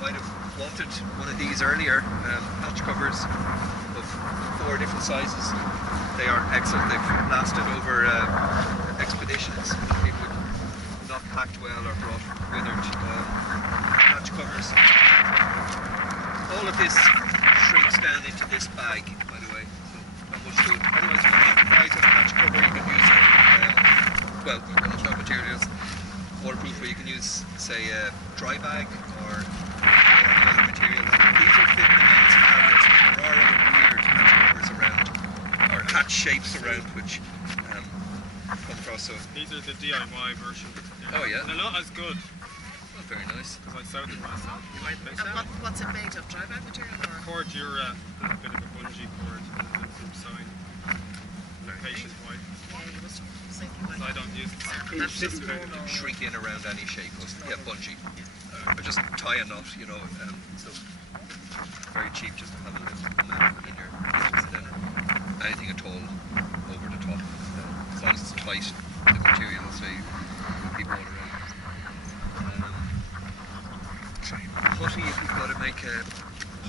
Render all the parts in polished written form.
might have wanted one of these earlier. Hatch covers of 4 different sizes. They are excellent. They've lasted over expeditions. People have not packed well or brought withered hatch covers. All of this shrinks down into this bag, by the way. So not much to it. Otherwise, you can improvise on a hatch cover. You can use a well, it's not materials waterproof, but you can use, say, a dry bag or any other material. These are fit in men's scenarios, but there are other weird hatch covers around, or hatch shapes around, which come across. So these are the DIY version. Oh yeah. They're not as good. Oh, very nice. Because I sewed them myself. You might make that. What's it made of? Dry bag material or? Cord Dura, a bit of a bungee cord, and some sewing. Patient white. I don't use it. It's just shrink in around any shape. Yeah, bungee. Or just tie a knot, you know. So very cheap, just to have a little knot in your business, and then anything at all over the top. As long as it's tight, the material will stay people all around. Putty, if you've got to make a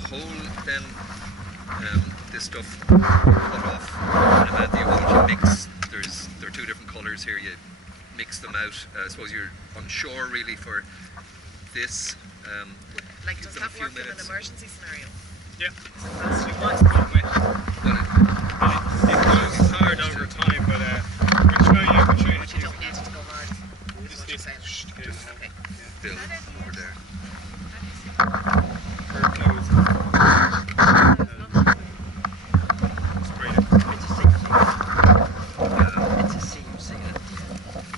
hole, then this stuff cut off, and then the oil you mix. There are 2 different colours here. You mix them out. I suppose you're unsure really for this. Like, does that work in an emergency scenario? Yeah. It works not wet. It goes hard over time, but we'll show you. But you don't need it to go hard. Just need to just fill over there.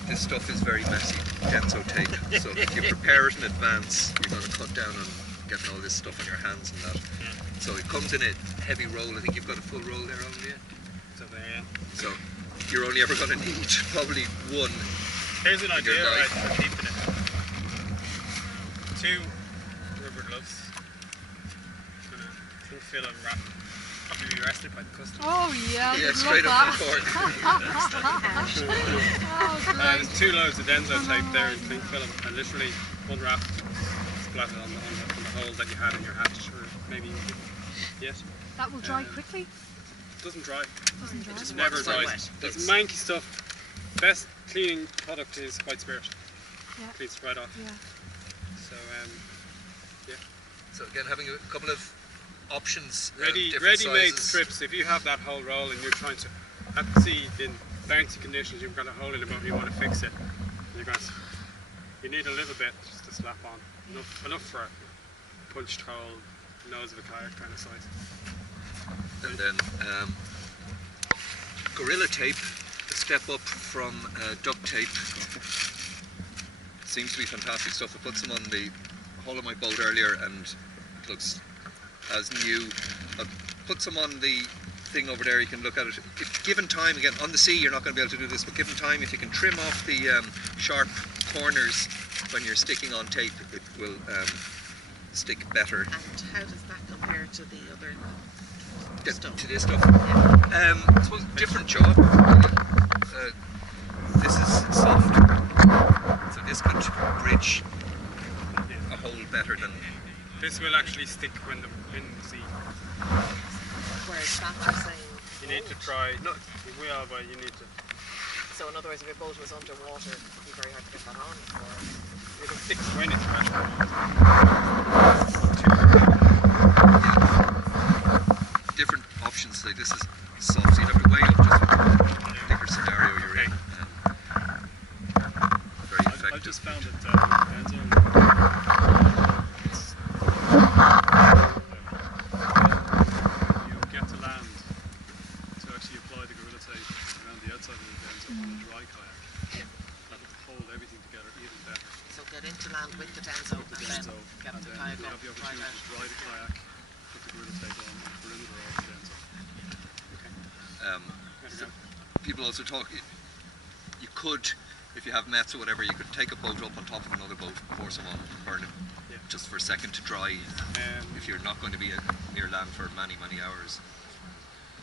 This stuff is very messy, Denso tape, so if you prepare it in advance, you're going to cut down on getting all this stuff on your hands and that. So it comes in a heavy roll. I think you've got a full roll there on you. So you're only ever going to need probably one. Here's an idea for keeping it. 2 rubber gloves. Fill and wrap. Probably be arrested by the customer. Oh yeah, yeah, straight up the cork. There's 2 loads of Denso tape there in cling film, and literally unwrap, splat it on the holes that you had in your hatch, or maybe you didn't yet. That will dry quickly? Doesn't dry. Doesn't dry. It never dries. It's manky stuff. Best cleaning product is White Spirit. Yeah. Cleans it right off. Yeah. So yeah. So again, having a couple of options, ready-made strips. If you have that whole roll and you're trying to, at sea in bouncy conditions, you've got a hole in the boat and you want to fix it, you need a little bit just to slap on. Enough for a punched hole, nose of a kayak kind of size. And then Gorilla Tape, a step up from duct tape. Seems to be fantastic stuff. I put some on the hull of my boat earlier and it looks as new. I'll put some on the thing over there, you can look at it. If given time, again on the sea you're not going to be able to do this, but given time, if you can trim off the sharp corners when you're sticking on tape, it will stick better. And how does that compare to the other stuff? To this stuff? Yeah. I suppose different job. This is soft, so this could bridge a hole better than. This will actually stick when the wind sea. Whereas that you're saying. You need to try. No, you will, but you need to. So in other words, if your boat was underwater, it'd be very hard to get that on. Or it'll stick when it's wet. Different options. Like this is soft, so you'd have to weigh up just what particular scenario you're in. Very effective. I just found it. You get to land to actually apply the Gorilla Tape around the outside of the Denso on a dry kayak. Yeah. That'll hold everything together even better. So get into land with the Denso and then get the kayak you up, have the dry opportunity to dry the kayak, put the Gorilla Tape on, and perimeter off the Denso. So people also talk, you could, if you have nets or whatever, you could take a boat up on top of another boat, pour some on, burn it, just for a second to dry, if you're not going to be near land for many hours.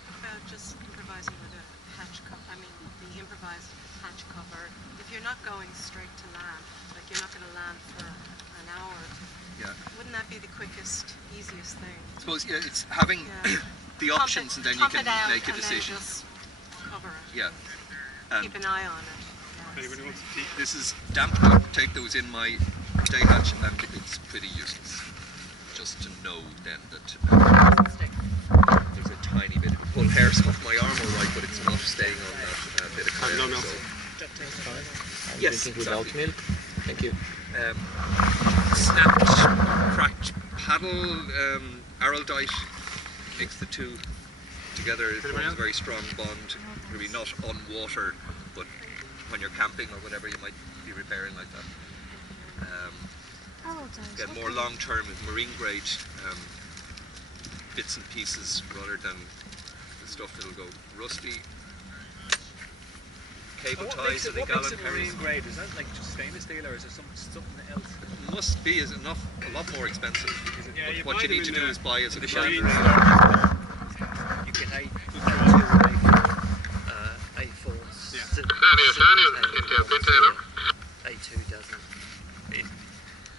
What about just improvising with a hatch cover? I mean, the improvised hatch cover. If you're not going straight to land, like you're not going to land for an hour to Yeah. Wouldn't that be the quickest, easiest thing? I suppose it's having Yeah. the options, and then you Pump can it out make a and then decision. just cover it. Yeah. Keep an eye on it. Anybody wants to see? This is damp. I take those in my day hatch, and it's pretty useless. Just to know then that there's a tiny bit. It will pull hairs off my arm all right, but it's not staying on that bit of Have no hair. milk. So. Yes, drinking without exactly. milk. Thank you. Snapped, cracked paddle, araldite, mix the two together. It forms a very strong bond. Maybe not on water, but when you're camping or whatever, you might be repairing like that. Get more long-term marine grade bits and pieces rather than the stuff that'll go rusty. Cable ties and the gallon carriers. grade? Is that like just stainless steel, or is it something else? It must be a lot more expensive. Yeah, you But what buy you them need to in do is buy as a marine brand. store. You can A4s. Yeah. A2 doesn't. It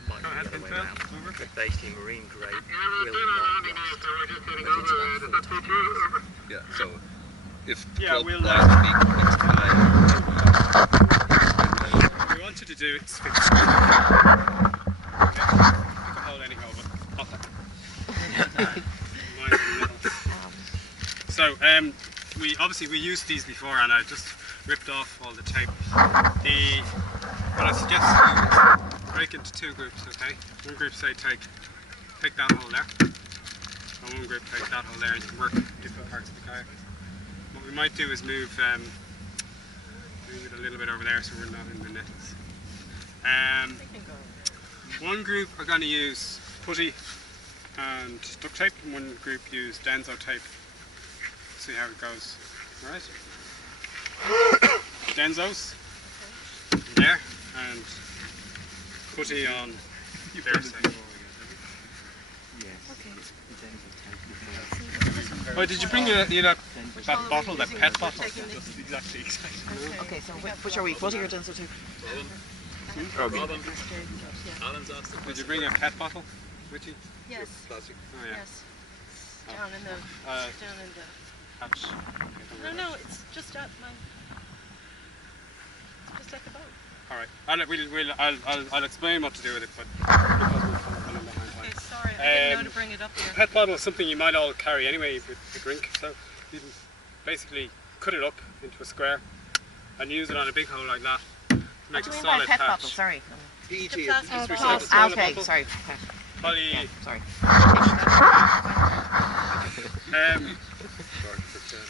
might Go be ahead, the other way Pintail. around. Over. But basically marine grade will not rust. But it's about 4 times. Yeah, so if Yeah, club we'll, last week mixed What we want you to do is fix it. Okay. You can hold any hole, but not that. Mine's in the middle. So, we used these before, and I just ripped off all the tape. What I suggest you break into two groups, okay? One group say take that hole there, and one group take that hole there, and you can work different parts of the kayak. What we might do is move it a little bit over there so we're not in the nets. One group are going to use putty and duct tape, and one group use Denso tape. See how it goes. Alright? Denzos there, and putty on their side. Oh, did you bring that bottle, that pet bottle? Exactly. Okay, so which are we, putty or Denso tape? Did you bring a pet bottle with you? Yes, plastic. Oh yeah. yes. Down in the, Hatch. no, it's just at my, just at the boat. Alright, I'll explain what to do with it, but because we're running behind time. Okay, sorry, I didn't know to bring it up here. Pet bottle is something you might all carry anyway with the drink, so you can basically cut it up into a square and use it on a big hole like that to make What do a you mean by solid pet patch. bottle? Sorry. PET. The plastic Just bottle. recycle toilet Okay, bottle. sorry. Poly, Yeah, sorry.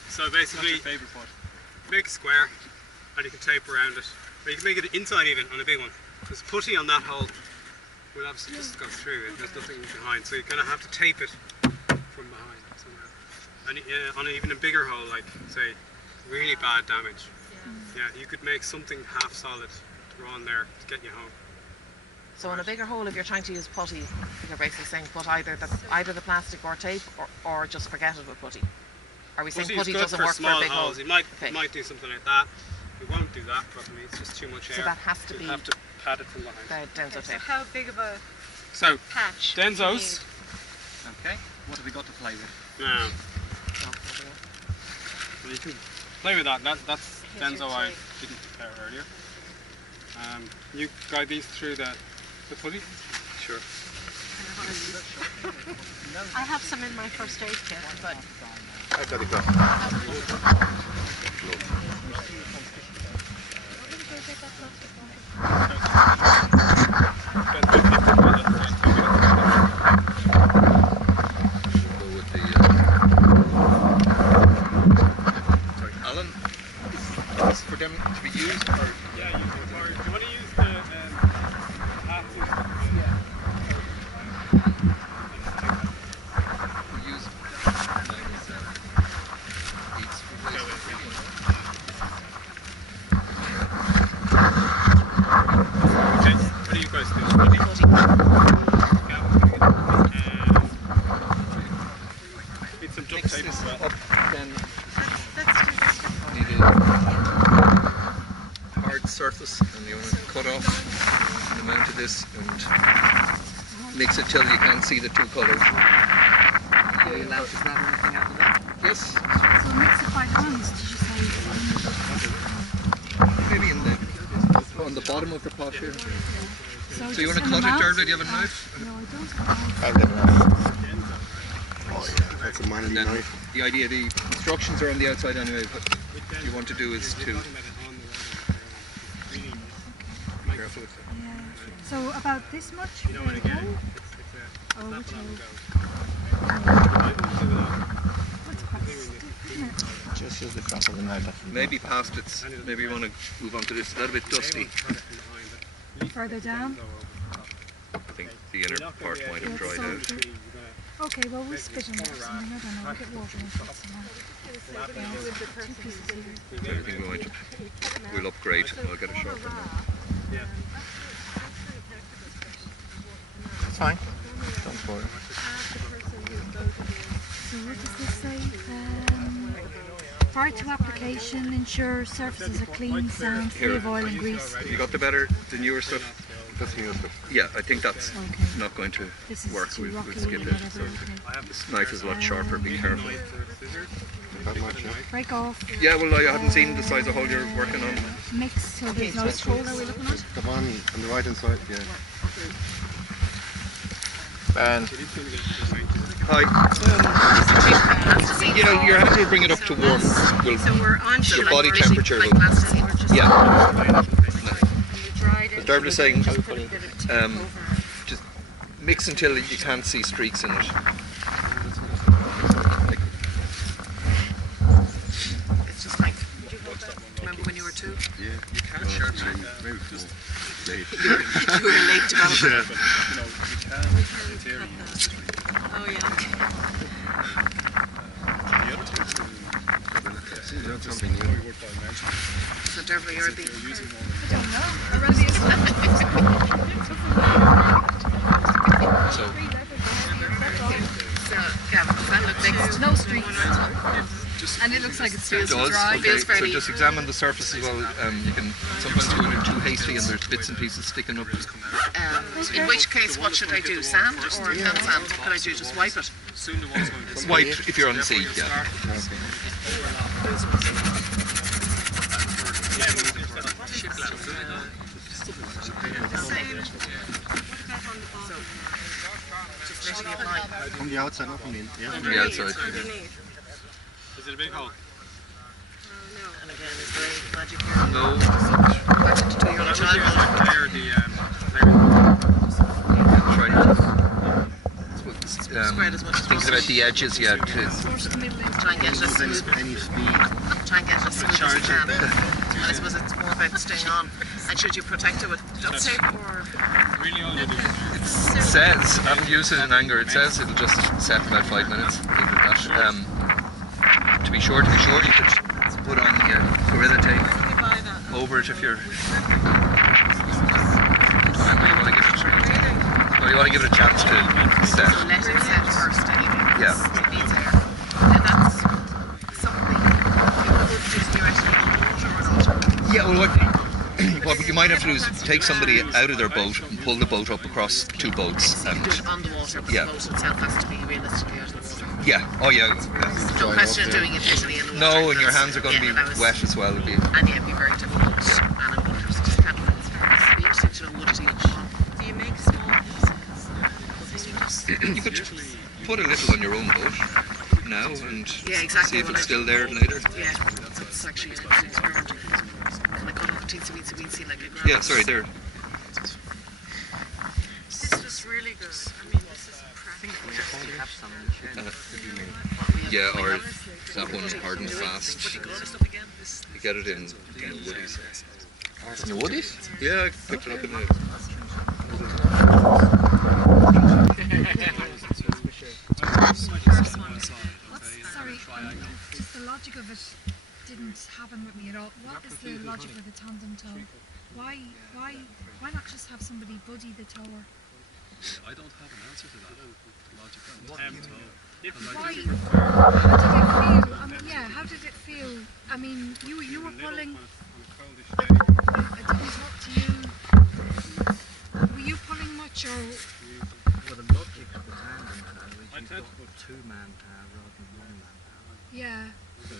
so basically make a square and you can tape around it, or you can make it inside even on a big one, because putty on that hole will obviously just go through it, there's nothing behind, so you're going to have to tape it from behind somewhere. And on even a bigger hole, like say really bad damage, yeah, you could make something half solid to go on there to get you home. So on a bigger hole, if you're trying to use putty, you're basically saying put either the plastic or tape, or just forget it with putty. Are we saying Putty is putty good doesn't for work for a small big hole? holes. You might Okay. do something like that. We won't do that probably. It's just too much air. So that has to You'll be have to pad it from behind. the Denso Okay, so tape. how big of a So patch? do you Denzos. Okay. What have we got to play with? Now Oh, you can play with that. That's Here's your Denso I tape. didn't prepare earlier. You guide these through the pulley. Sure. need? I have some in my first aid kit, but I've got it gone. Go with the. Sorry, Alan. Is this for them to be used, or Yeah, do you want to use the half inch? we use each Okay, what do you guys do? Need some duct tape as well. up, then let's do this. need a hard surface, and you want to cut off the amount of this and mix it till you can't see the two colours. Are you allowed to grab anything out of that? Yes, So mix it by hands, did you say? maybe on the bottom of the pot here. So you want to just in cut the it, mouth? Dermot? Do you have a knife? No, I don't have I've got enough. Oh yeah, that's a manly And then knife. the idea, the instructions are on the outside anyway. What you want to do is to careful with it. Yeah. So about this much? You know, and again, Oh, which it's hole? go. That's quite stiff, isn't it? Just use the top of the knife. Maybe past it. Maybe you want to move on to this. It's a little bit dusty. Further down? I think the inner part might have dried out. Okay, well we'll spit on that or something, I don't know, we'll get water and put some on. Two pieces here. I think we'll upgrade. I'll get a sharper now. It's fine. Don't worry. So what does this say? Prior to application, ensure surfaces are clean, sound, free of oil and grease. You got the newer stuff? That's new stuff. Yeah, I think that's Okay. not going to This is work. too We'll rocky skip or it. whatever, okay. This knife is a lot sharper. Be careful. That much, yeah. Break off, Yeah, well, I haven't seen the size of hole you're working on. mix so there's no streaks. The one on the right hand side, yeah. And Hi. You know, your hands will bring it up to warm. Will, So we're on to your like body really temperature like will. last time, we're just Yeah. dried it. As Dermot is saying, Just put a bit of tape over. just mix until you can't see streaks in it. It's just like, remember when you were 2? yeah. You can't share it. Maybe late. You were late developing. Oh yeah. See, that's something new. So Dermot, you're the... So, So, Gavin, does that look mixed? No streaks. And it looks like it's it still does. dry. Okay. Feels So fairly... just examine the surface as well. You can sometimes do it too hasty and there's bits and pieces sticking up. in which case, what should I do? Sand or no sand? What could I do? Just wipe it? Wipe if you're on the sea, yeah. Just literally apply. From the outside, not from the in. Yeah. From the outside. Underneath. Is it a big hole? And again, is there any magic here? No. Wipe it to do your own child. Clear the Try Spread as much as thinking about the edges, yeah. To, Try and get it as smooth. Any speed. Try and get it as smooth as you can. And I suppose it's more about staying on. And should you protect it with duct tape or? really all you do. it says, I haven't used it in anger, it says it'll just set about 5 minutes. Leave it at that. To be sure, you could put on your Gorilla tape over it if you're. You want to give it a chance to set. So let it set first anyway. Yeah. It needs air. And that's something you could just do actually or not. Yeah, well, what you might have to do is take somebody out of their boat and pull the boat up across 2 boats. So you can do it on the water, but Yeah. the boat itself has to be realistically out of the water. Yeah, oh yeah. No question of doing it visually in the water. No, and your hands are going to be that was- wet as well. It'll be, And yeah, it'd be very difficult. And I'm interested to kind of be interesting to know what it is. Do you make small pieces? you could put a little on your own boat now and Yeah, exactly. see if it's still there later. Yeah, it's actually an experiment. Can I cut off teensy weensy like a ground? Yeah, sorry, there. This was really good. I mean, this is practical. Yeah, or that one hard and fast. You get it in woodies. In the woodies? Yeah, I picked it up in the. Sorry, just the logic of it didn't happen with me at all. What is the logic of the tandem tow? Why not just have somebody buddy the tower? I don't have an answer to that. Why? How did it feel? I mean, yeah, how did it feel? I mean, you were pulling. I didn't talk to you. Were you pulling much or? Yeah, So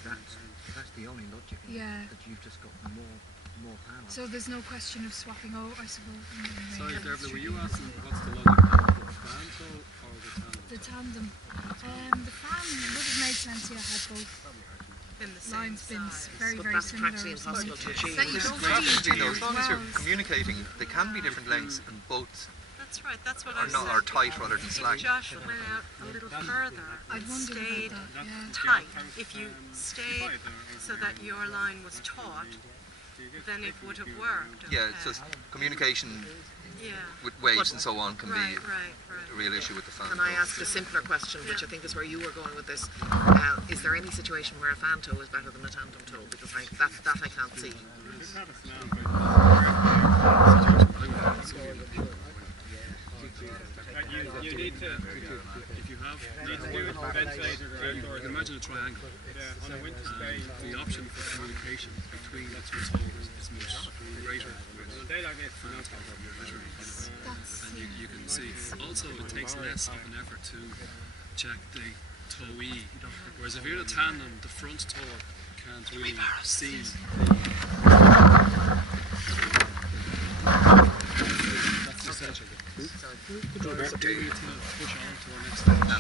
that's the only logic. yeah. That you've just got more power. So there's no question of swapping out, I suppose. Sorry, Dervla, were you asking what's the logic of the fan tow or the tandem? The tandem. The fan would have made sense here had both In the same lines been size. very, But very that's similar. practically or something. impossible to achieve. That you It's don't practically need though, as long as you're wells. communicating, they can be different lengths and both That's right, that's what are I not said. are tight rather than If slack. Josh went out a little further I'd and wondered stayed about that, yeah. tight, if you stayed so that your line was taut, then it would have worked. Yeah, okay. so communication Yeah, with waves and so on can right, be right, a right. real issue with the fan. Can I tow. ask a simpler question, which I think is where you were going with this? Is there any situation where a fan tow is better than a tandem tow? Because that I can't see. You need to If you have do it ventilated or outdoors. imagine a triangle. Yeah, on a winter's day. The option for communication between the two tows is much greater On a day like this, you know, and you can see. Also, it takes less of an effort to check the towee. Whereas if you're in a tandem, the front tow can't really see that's essential. Do we need to push on to our next stage?